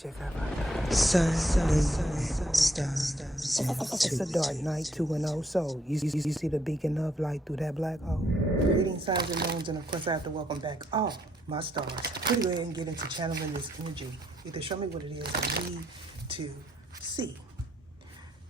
It's a dark night, 2-0, so you see the beacon of light through that black hole. Greetings, signs and moons, and of course I have to welcome back all my stars. We're going to go ahead and get into channeling this energy. Either show me what it is I need to see.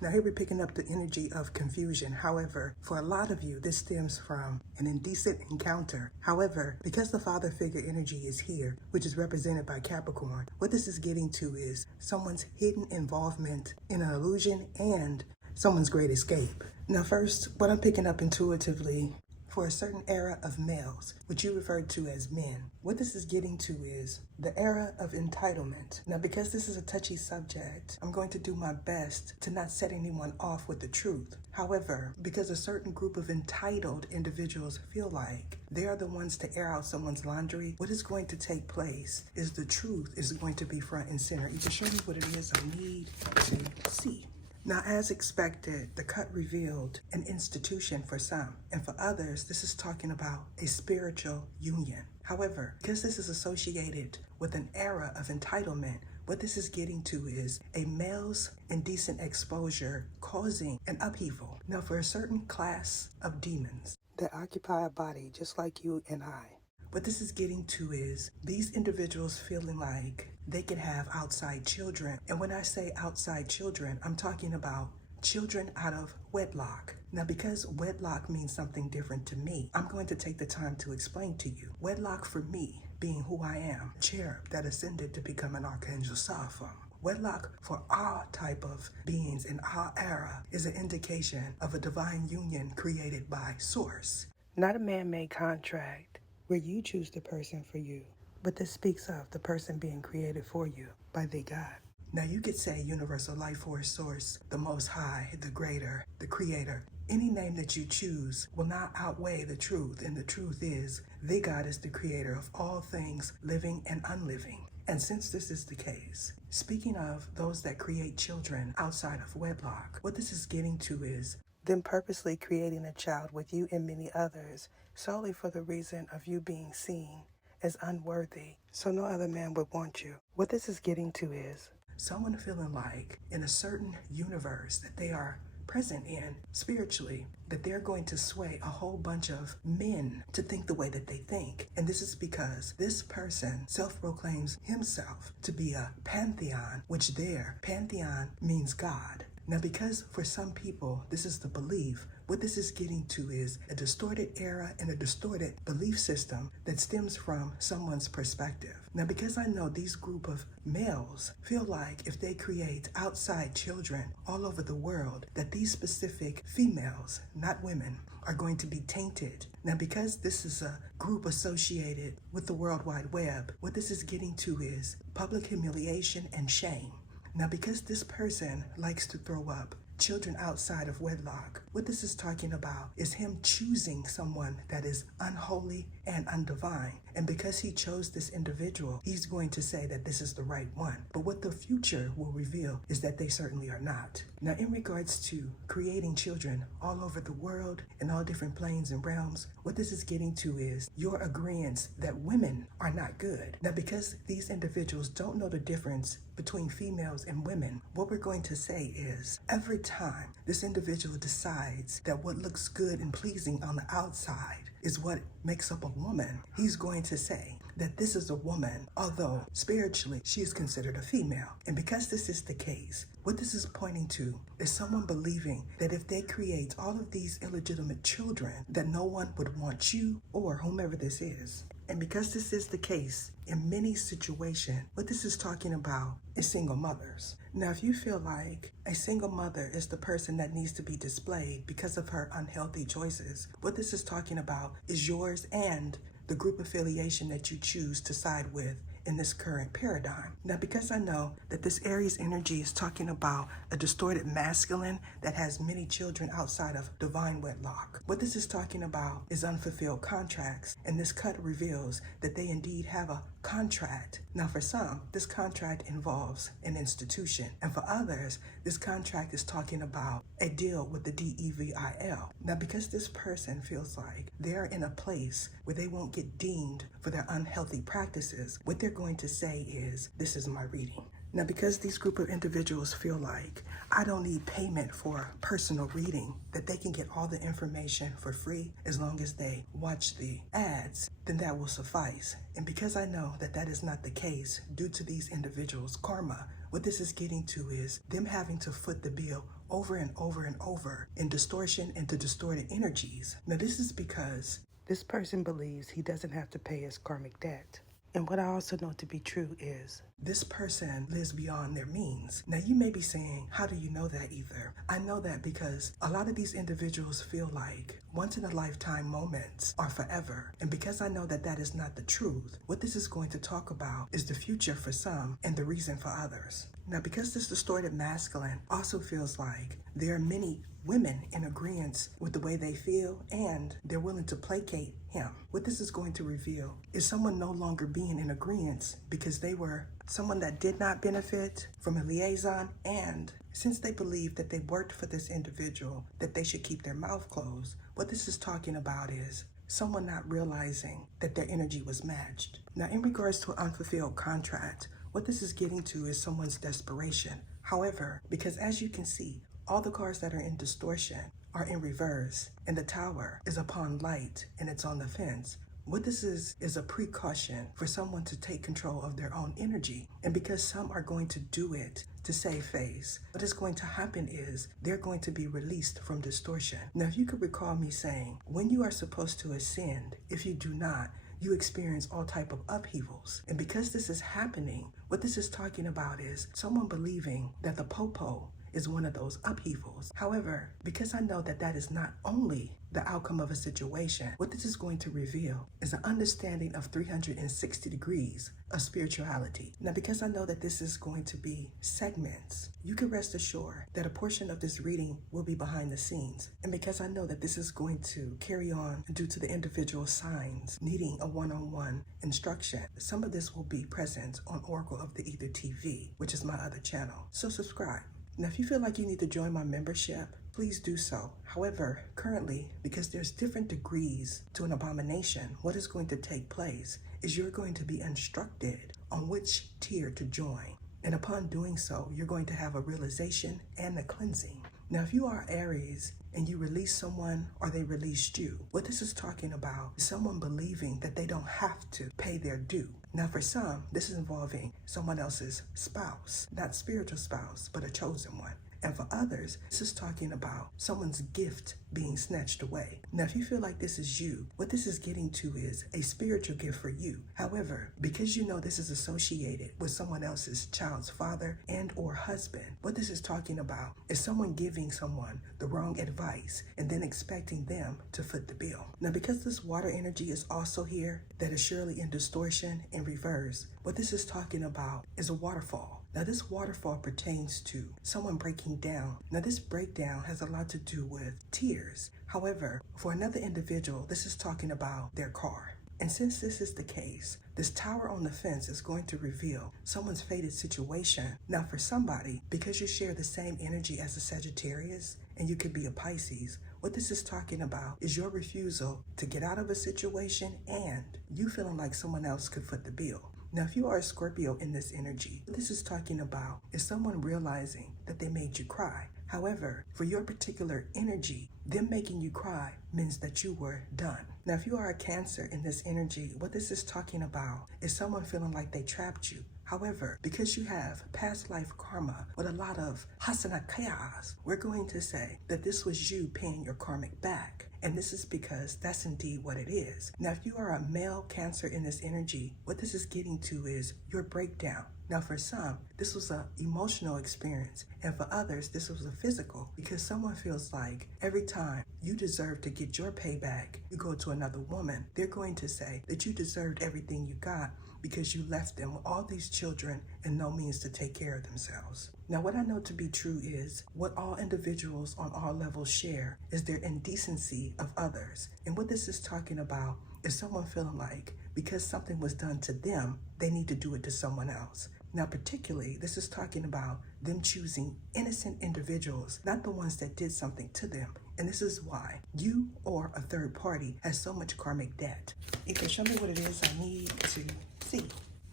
Now here we're picking up the energy of confusion. However, for a lot of you, this stems from an indecent encounter. However, because the father figure energy is here, which is represented by Capricorn, what this is getting to is someone's hidden involvement in an illusion and someone's great escape. Now first, what I'm picking up intuitively for a certain era of males, which you referred to as men. What this is getting to is the era of entitlement. Now, because this is a touchy subject, I'm going to do my best to not set anyone off with the truth. However, because a certain group of entitled individuals feel like they are the ones to air out someone's laundry, what is going to take place is the truth is going to be front and center. You can show me what it is I need to see. Now, as expected, the cut revealed an institution for some, and for others, this is talking about a spiritual union. However, because this is associated with an era of entitlement, what this is getting to is a male's indecent exposure causing an upheaval. Now, for a certain class of demons that occupy a body just like you and I, what this is getting to is these individuals feeling like they can have outside children. And when I say outside children, I'm talking about children out of wedlock. Now, because wedlock means something different to me, I'm going to take the time to explain to you. Wedlock for me, being who I am, cherub that ascended to become an archangel Seraphim. Wedlock for our type of beings in our era is an indication of a divine union created by Source. Not a man-made contract where you choose the person for you, but this speaks of the person being created for you by the God. Now you could say universal life force source, the most high, the greater, the creator. Any name that you choose will not outweigh the truth, and the truth is the God is the creator of all things living and unliving. And since this is the case, speaking of those that create children outside of wedlock, what this is getting to is them purposely creating a child with you and many others solely for the reason of you being seen as unworthy, so no other man would want you. What this is getting to is someone feeling like in a certain universe that they are present in spiritually, that they're going to sway a whole bunch of men to think the way that they think. And this is because this person self-proclaims himself to be a pantheon, which their pantheon means God. Now, because for some people, this is the belief, what this is getting to is a distorted era and a distorted belief system that stems from someone's perspective. Now, because I know these group of males feel like if they create outside children all over the world, that these specific females, not women, are going to be tainted. Now, because this is a group associated with the World Wide Web, what this is getting to is public humiliation and shame. Now, because this person likes to throw up children outside of wedlock, what this is talking about is him choosing someone that is unholy and undivine. And because he chose this individual, he's going to say that this is the right one. But what the future will reveal is that they certainly are not. Now, in regards to creating children all over the world in all different planes and realms, what this is getting to is your agreement that women are not good. Now, because these individuals don't know the difference between females and women, what we're going to say is every time this individual decides that what looks good and pleasing on the outside is what makes up a woman, he's going to say that this is a woman, although spiritually she is considered a female. And because this is the case, what this is pointing to is someone believing that if they create all of these illegitimate children, that no one would want you or whomever this is. And because this is the case in many situations, what this is talking about is single mothers. Now, if you feel like a single mother is the person that needs to be displayed because of her unhealthy choices, what this is talking about is yours and the group affiliation that you choose to side with in this current paradigm. Now, because I know that this Aries energy is talking about a distorted masculine that has many children outside of divine wedlock, what this is talking about is unfulfilled contracts, and this cut reveals that they indeed have a contract. Now, for some, this contract involves an institution, and for others, this contract is talking about a deal with the DEVIL. Now, because this person feels like they're in a place where they won't get deemed for their unhealthy practices, what they're going to say is, this is my reading. Now, because these group of individuals feel like I don't need payment for personal reading, that they can get all the information for free as long as they watch the ads, then that will suffice. And because I know that that is not the case due to these individuals' karma, what this is getting to is them having to foot the bill over and over and over in distortion and to distorted energies. Now, this is because this person believes he doesn't have to pay his karmic debt. And what I also know to be true is this person lives beyond their means. Now, you may be saying, how do you know that, Ether? I know that because a lot of these individuals feel like once in a lifetime moments are forever. And because I know that that is not the truth, what this is going to talk about is the future for some and the reason for others. Now, because this distorted masculine also feels like there are many women in agreement with the way they feel and they're willing to placate him. What this is going to reveal is someone no longer being in agreement because they were someone that did not benefit from a liaison, and since they believe that they worked for this individual, that they should keep their mouth closed. What this is talking about is someone not realizing that their energy was matched. Now, in regards to an unfulfilled contract, what this is getting to is someone's desperation. However, because as you can see, all the cards that are in distortion are in reverse, and the tower is upon light and it's on the fence. What this is a precaution for someone to take control of their own energy. And because some are going to do it to save face, what is going to happen is they're going to be released from distortion. Now, if you could recall me saying, when you are supposed to ascend, if you do not, you experience all type of upheavals. And because this is happening, what this is talking about is someone believing that the popo is one of those upheavals. However, because I know that that is not only the outcome of a situation, what this is going to reveal is an understanding of 360 degrees of spirituality. Now, because I know that this is going to be segments, you can rest assured that a portion of this reading will be behind the scenes. And because I know that this is going to carry on due to the individual signs needing a one-on-one instruction, some of this will be present on Oracle of the Ether TV, which is my other channel. So subscribe. Now, if you feel like you need to join my membership, please do so. However, currently, because there's different degrees to an abomination, what is going to take place is you're going to be instructed on which tier to join. And upon doing so, you're going to have a realization and a cleansing. Now, if you are Aries and you release someone or they released you, what this is talking about is someone believing that they don't have to pay their due. Now, for some, this is involving someone else's spouse, not spiritual spouse, but a chosen one. And for others, this is talking about someone's gift being snatched away. Now, if you feel like this is you, what this is getting to is a spiritual gift for you. However, because you know this is associated with someone else's child's father and or husband, what this is talking about is someone giving someone the wrong advice and then expecting them to foot the bill. Now, because this water energy is also here, that is surely in distortion and reverse, what this is talking about is a waterfall. Now, this waterfall pertains to someone breaking down. Now, this breakdown has a lot to do with tears. However, for another individual, this is talking about their car. And since this is the case, this tower on the fence is going to reveal someone's fated situation. Now, for somebody, because you share the same energy as a Sagittarius, and you could be a Pisces, what this is talking about is your refusal to get out of a situation and you feeling like someone else could foot the bill. Now, if you are a Scorpio in this energy, what this is talking about is someone realizing that they made you cry. However, for your particular energy, them making you cry means that you were done. Now, if you are a Cancer in this energy, what this is talking about is someone feeling like they trapped you. However, because you have past life karma with a lot of hasana chaos, we're going to say that this was you paying your karmic back. And this is because that's indeed what it is. Now, if you are a male Cancer in this energy, what this is getting to is your breakdown. Now, for some, this was an emotional experience, and for others, this was a physical, because someone feels like every time you deserve to get your payback, you go to another woman, they're going to say that you deserved everything you got because you left them with all these children and no means to take care of themselves. Now, what I know to be true is what all individuals on all levels share is their indecency of others. And what this is talking about is someone feeling like because something was done to them, they need to do it to someone else. Now, particularly, this is talking about them choosing innocent individuals, not the ones that did something to them. And this is why you or a third party has so much karmic debt. Ether, show me what it is I need to see.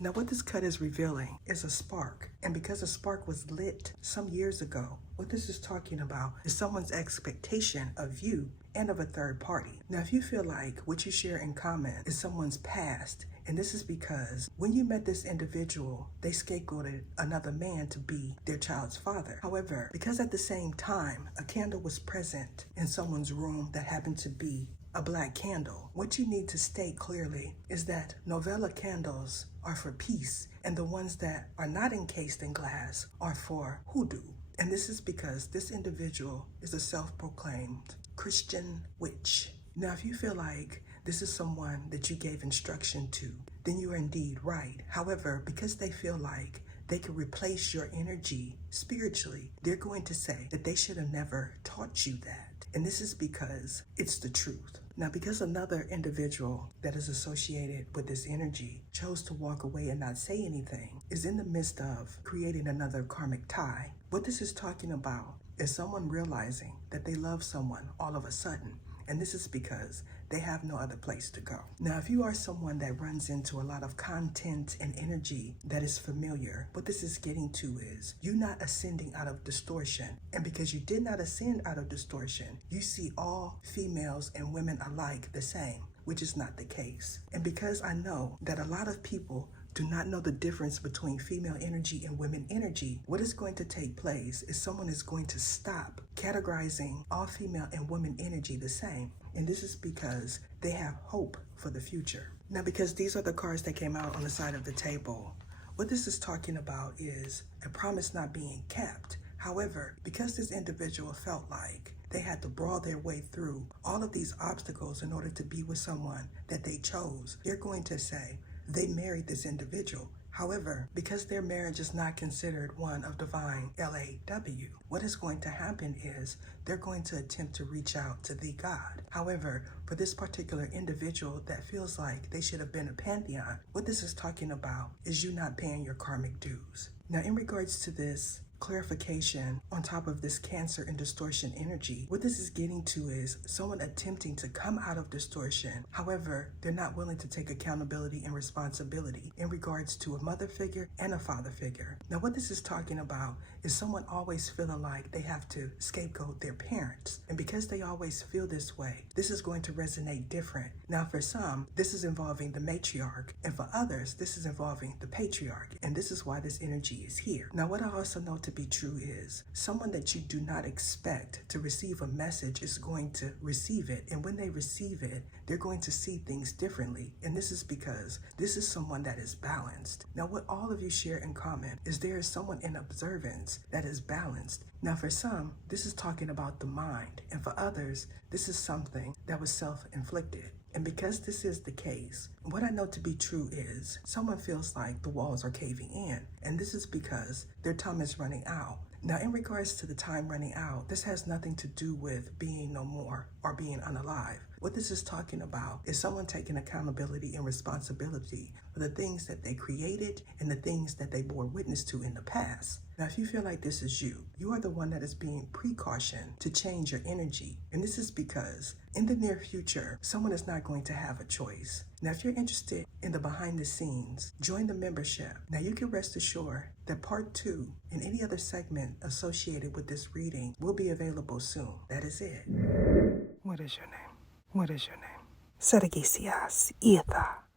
Now what this cut is revealing is a spark. And because a spark was lit some years ago, what this is talking about is someone's expectation of you and of a third party. Now if you feel like what you share in common is someone's past, and this is because when you met this individual, they scapegoated another man to be their child's father. However, because at the same time, a candle was present in someone's room that happened to be a black candle, what you need to state clearly is that novella candles are for peace, and the ones that are not encased in glass are for hoodoo. And this is because this individual is a self-proclaimed Christian witch. Now, if you feel like this is someone that you gave instruction to, then you are indeed right. However, because they feel like they can replace your energy spiritually, they're going to say that they should have never taught you that. And this is because it's the truth. Now, because another individual that is associated with this energy chose to walk away and not say anything, is in the midst of creating another karmic tie. What this is talking about is someone realizing that they love someone all of a sudden. And this is because they have no other place to go. Now, if you are someone that runs into a lot of content and energy that is familiar, what this is getting to is you not ascending out of distortion. And because you did not ascend out of distortion, you see all females and women alike the same, which is not the case. And because I know that a lot of people do not know the difference between female energy and women energy, what is going to take place is someone is going to stop categorizing all female and women energy the same. And this is because they have hope for the future. Now, because these are the cards that came out on the side of the table, what this is talking about is a promise not being kept. However, because this individual felt like they had to brawl their way through all of these obstacles in order to be with someone that they chose, they're going to say they married this individual. However, because their marriage is not considered one of divine LAW, what is going to happen is they're going to attempt to reach out to the God. However, for this particular individual that feels like they should have been a pantheon, what this is talking about is you not paying your karmic dues. Now, in regards to this clarification on top of this Cancer and distortion energy, what this is getting to is someone attempting to come out of distortion. However, they're not willing to take accountability and responsibility in regards to a mother figure and a father figure. Now, what this is talking about is someone always feeling like they have to scapegoat their parents. And because they always feel this way, this is going to resonate different. Now, for some, this is involving the matriarch, and for others, this is involving the patriarch. And this is why this energy is here. Now, what I also know to be true is someone that you do not expect to receive a message is going to receive it. And when they receive it, they're going to see things differently. And this is because this is someone that is balanced. Now, what all of you share in common is there is someone in observance that is balanced. Now, for some, this is talking about the mind. And for others, this is something that was self-inflicted. And because this is the case, what I know to be true is someone feels like the walls are caving in. And this is because their time is running out. Now, in regards to the time running out, this has nothing to do with being no more or being unalive. What this is talking about is someone taking accountability and responsibility for the things that they created and the things that they bore witness to in the past. Now, if you feel like this is you, you are the one that is being precautioned to change your energy. And this is because in the near future, someone is not going to have a choice. Now, if you're interested in the behind the scenes, join the membership. Now, you can rest assured that part 2 and any other segment associated with this reading will be available soon. That is it. What is your name? What is your name? Sergisias Etha.